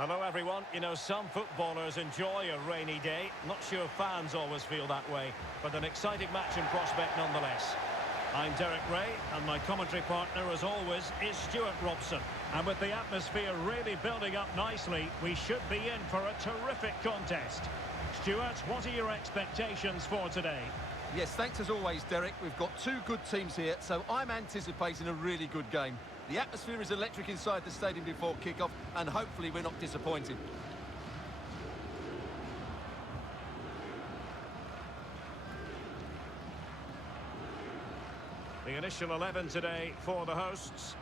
Hello everyone. You know, some footballers enjoy a rainy day. Not sure fans always feel that way, but an exciting match in prospect nonetheless. I'm Derek Ray, and my commentary partner, as always, is Stuart Robson. And with the atmosphere really building up nicely, we should be in for a terrific contest. Stuart, what are your expectations for today? Yes, thanks as always, Derek. We've got two good teams here, so I'm anticipating a really good game. The atmosphere is electric inside the stadium before kick-off, and hopefully we're not disappointed. The initial 11 today for the hosts.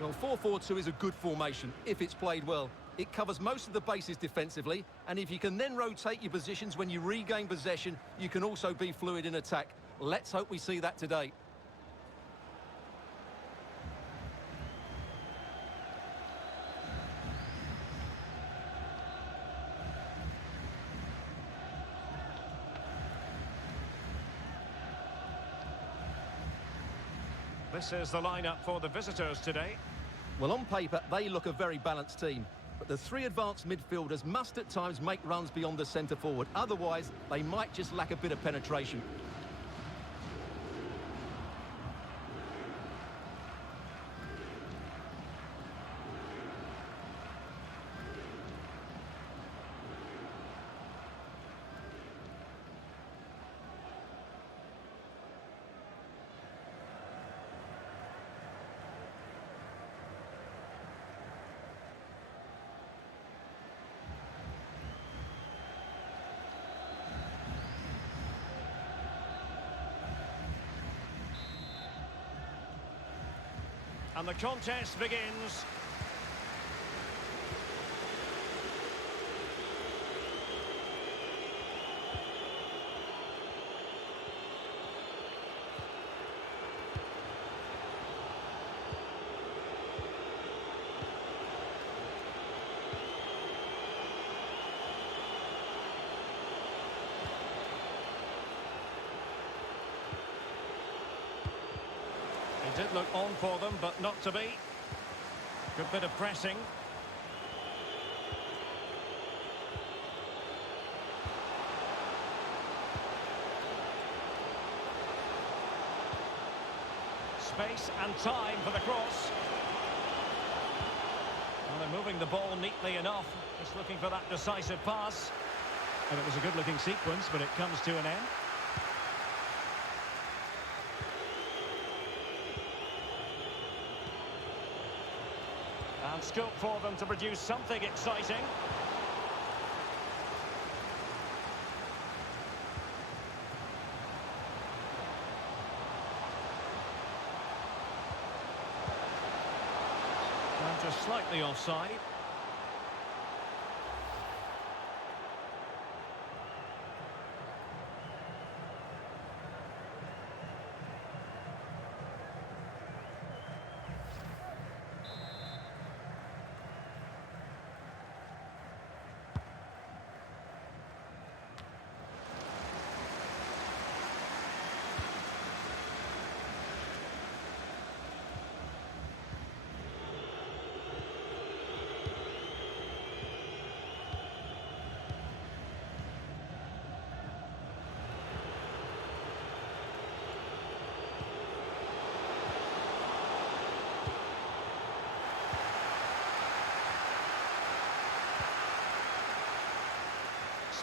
Well, 4-4-2 is a good formation if it's played well. It covers most of the bases defensively, and if you can then rotate your positions when you regain possession, you can also be fluid in attack. Let's hope we see that today. This is the lineup for the visitors today. Well, on paper, they look a very balanced team. But the three advanced midfielders must at times make runs beyond the centre forward. Otherwise, they might just lack a bit of penetration. And the contest begins. He did look on for them, but not to be. Good bit of pressing. Space and time for the cross. Well, they're moving the ball neatly enough. Just looking for that decisive pass. And it was a good-looking sequence, but it comes to an end. And scope for them to produce something exciting. And just slightly offside.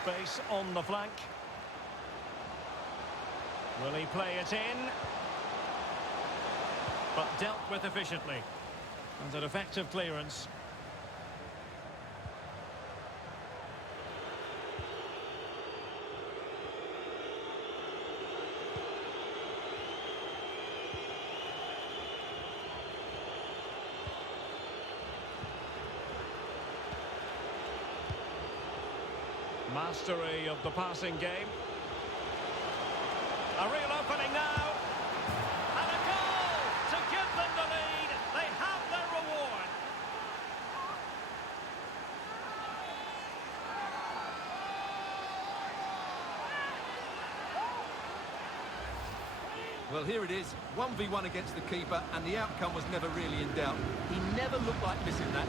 Space on the flank. Will he play it in? But dealt with efficiently. And an effective clearance. Mastery of the passing game. A real opening now. And a goal to give them the lead. They have their reward. Well, here it is, 1v1 against the keeper, and the outcome was never really in doubt. He never looked like missing that.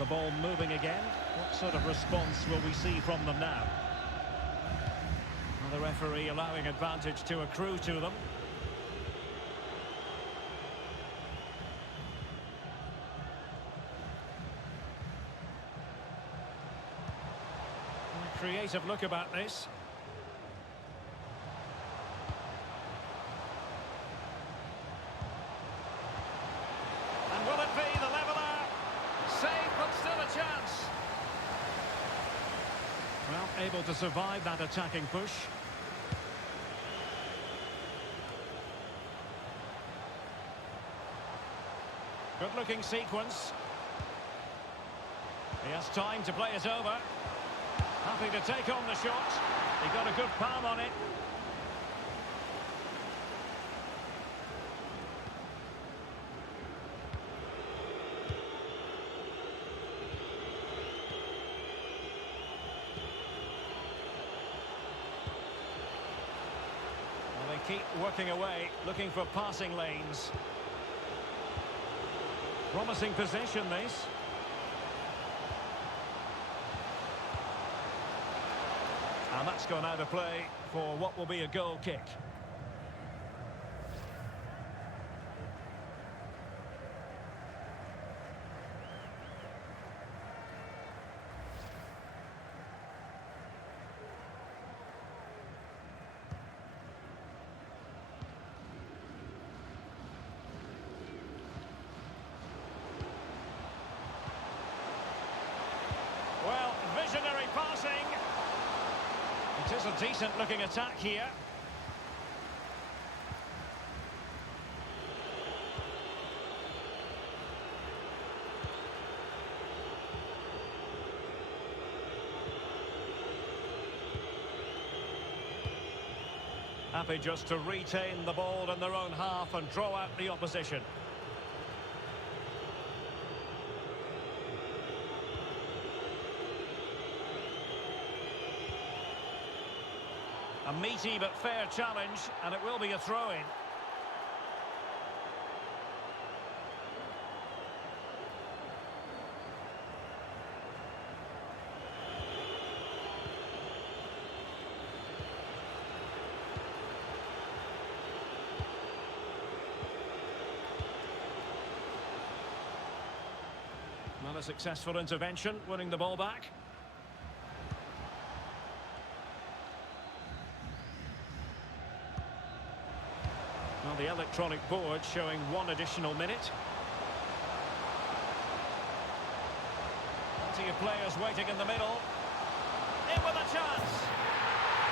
The ball moving again. What sort of response will we see from them now? Well, the referee allowing advantage to accrue to them. A creative look about this. And will it be the leveller? Saved, but still a chance. Well, able to survive that attacking push. Good-looking sequence. He has time to play it over. Happy to take on the shot. He got a good palm on it. Well, they keep working away, looking for passing lanes. Promising possession, this. And that's gone out of play for what will be a goal kick. Well, visionary passing. It is a decent-looking attack here. Happy just to retain the ball in their own half and draw out the opposition. A meaty but fair challenge, and it will be a throw-in. Not a successful intervention, winning the ball back. Well, the electronic board showing 1 additional minute. Plenty of players waiting in the middle. In with a chance.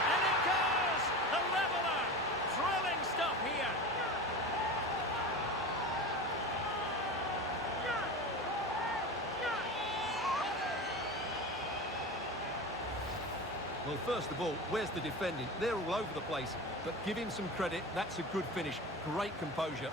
And it goes! The leveller! Thrilling stuff here. Well, first of all, where's the defending? They're all over the place. But give him some credit. That's a good finish. Great composure.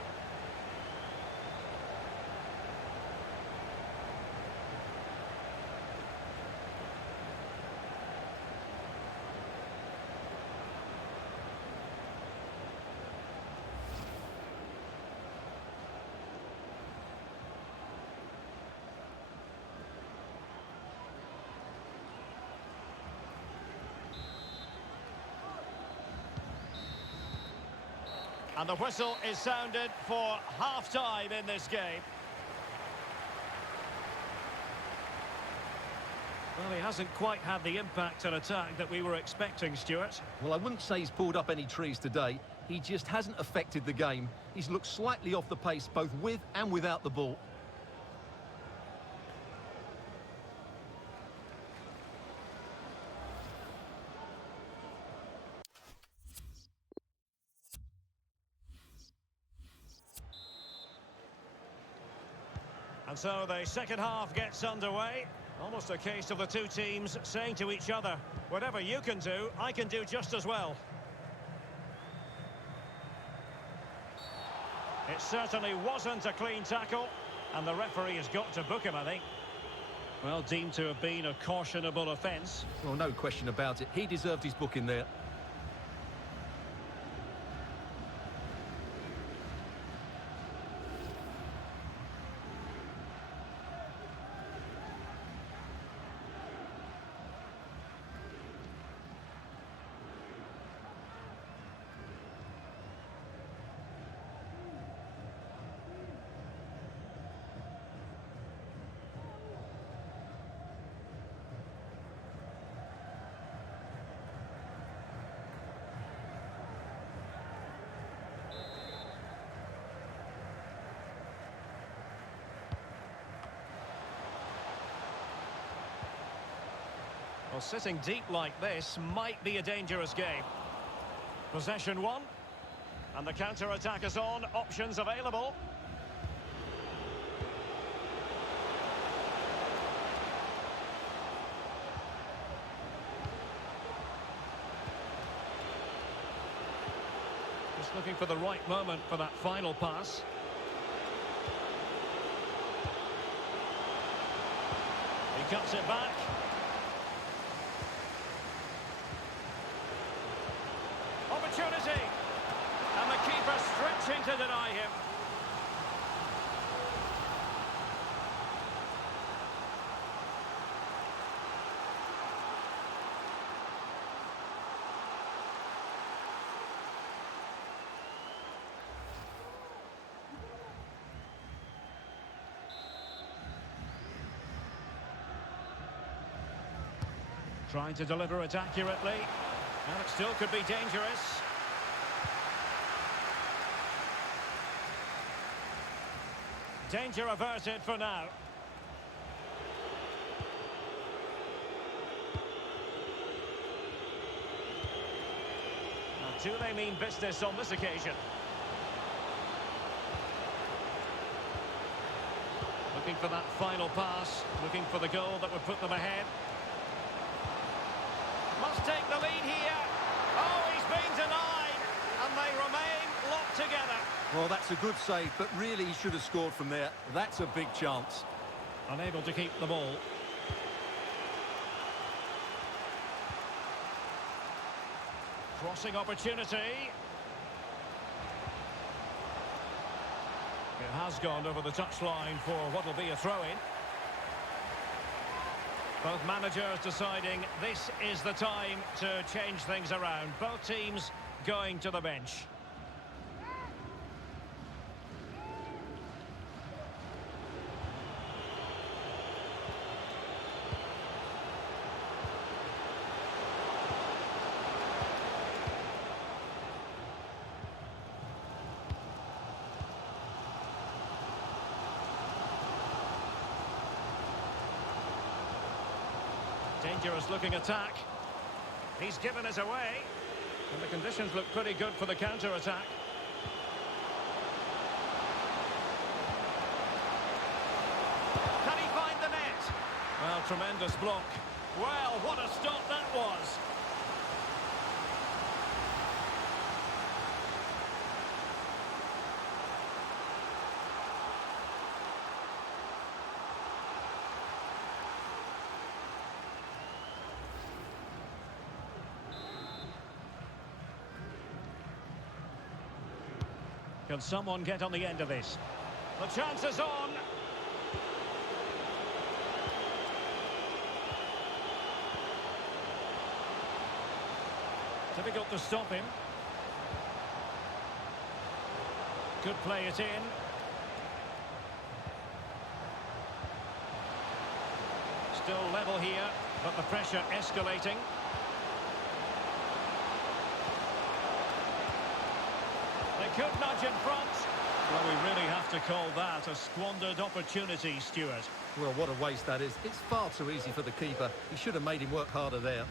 And the whistle is sounded for half-time in this game. Well, he hasn't quite had the impact and attack that we were expecting, Stuart. Well, I wouldn't say he's pulled up any trees today. He just hasn't affected the game. He's looked slightly off the pace, both with and without the ball. And so the second half gets underway. Almost a case of the two teams saying to each other, whatever you can do, I can do just as well. It certainly wasn't a clean tackle, and the referee has got to book him, I think. Well, deemed to have been a cautionable offence. Well, no question about it. He deserved his booking there. Well, sitting deep like this might be a dangerous game. Possession one. And the counter-attack is on. Options available. Just looking for the right moment for that final pass. He cuts it back. Opportunity. And the keeper stretching to deny him. Trying to deliver it accurately. And it still could be dangerous. Danger averted for now. Now, do they mean business on this occasion? Looking for that final pass, looking for the goal that would put them ahead. Must take the lead here. Oh, he's been denied, and they remain locked together. Well, that's a good save, but really he should have scored from there. That's a big chance. Unable to keep the ball. Crossing opportunity. It has gone over the touchline for what will be a throw-in. Both managers deciding this is the time to change things around. Both teams going to the bench. Dangerous looking attack. He's given us away. And the conditions look pretty good for the counter-attack. Can he find the net? Well, tremendous block. Well, what a stop that was. Can someone get on the end of this? The chance is on. Difficult to stop him. Could play it in. Still level here, but the pressure escalating. They could nudge in front. Well, we really have to call that a squandered opportunity, Stuart. Well, what a waste that is. It's far too easy for the keeper. He should have made him work harder there.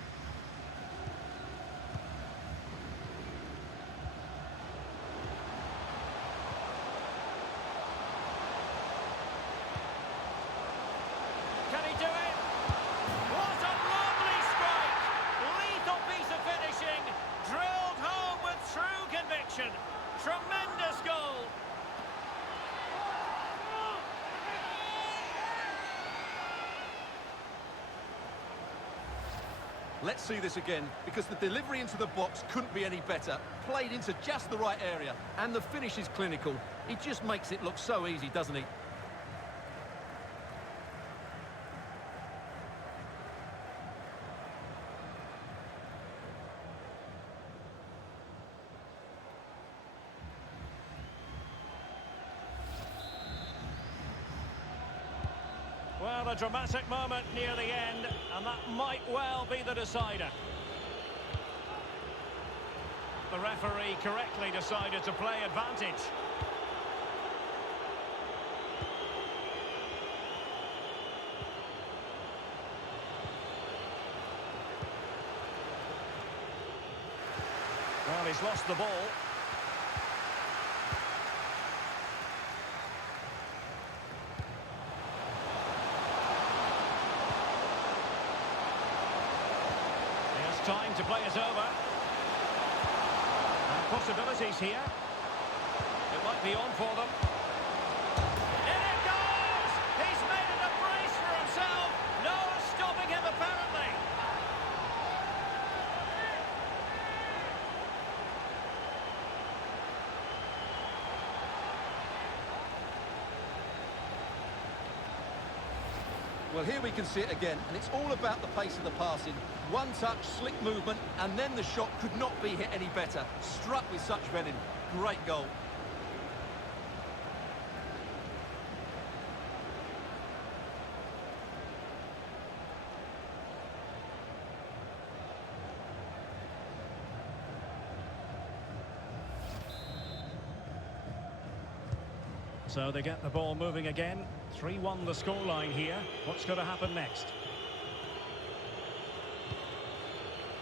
Can he do it? What a lovely strike! Lethal piece of finishing. Drilled home with true conviction. Tremendous goal. Let's see this again, because the delivery into the box couldn't be any better. Played into just the right area, and the finish is clinical. He just makes it look so easy, doesn't he? Well, a dramatic moment near the end, and that might well be the decider. The referee correctly decided to play advantage. lost the ball. There's time to play it over. And possibilities here. It might be on for them. In it goes! He's made it a brace for himself. No stopping him, apparently. Well, here we can see it again, and it's all about the pace of the passing. One touch, slick movement, and then the shot could not be hit any better. Struck with such venom. Great goal. So they get the ball moving again. 3-1 the scoreline here. What's going to happen next?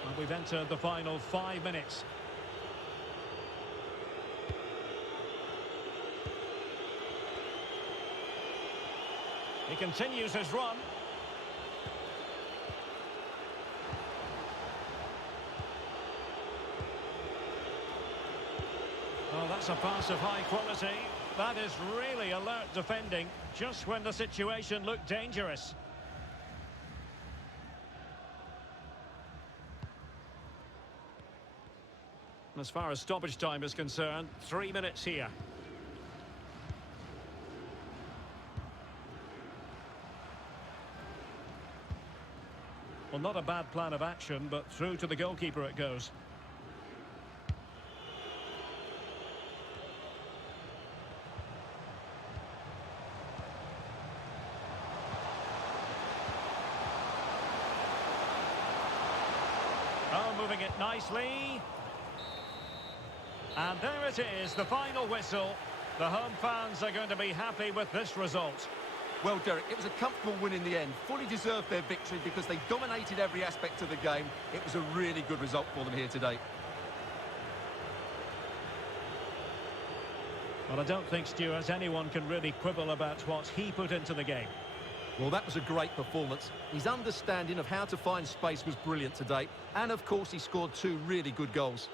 Well, we've entered the final 5 minutes. He continues his run. Oh, that's a pass of high quality. That is really alert defending, just when the situation looked dangerous. As far as stoppage time is concerned, 3 minutes here. Well, not a bad plan of action, but through to the goalkeeper it goes. Oh, moving it nicely. And there it is, the final whistle. The home fans are going to be happy with this result. Well, Derek, it was a comfortable win in the end. Fully deserved their victory because they dominated every aspect of the game. It was a really good result for them here today. Well, I don't think, Stuart, anyone can really quibble about what he put into the game. Well, that was a great performance. His understanding of how to find space was brilliant today. And, of course, he scored 2 really good goals.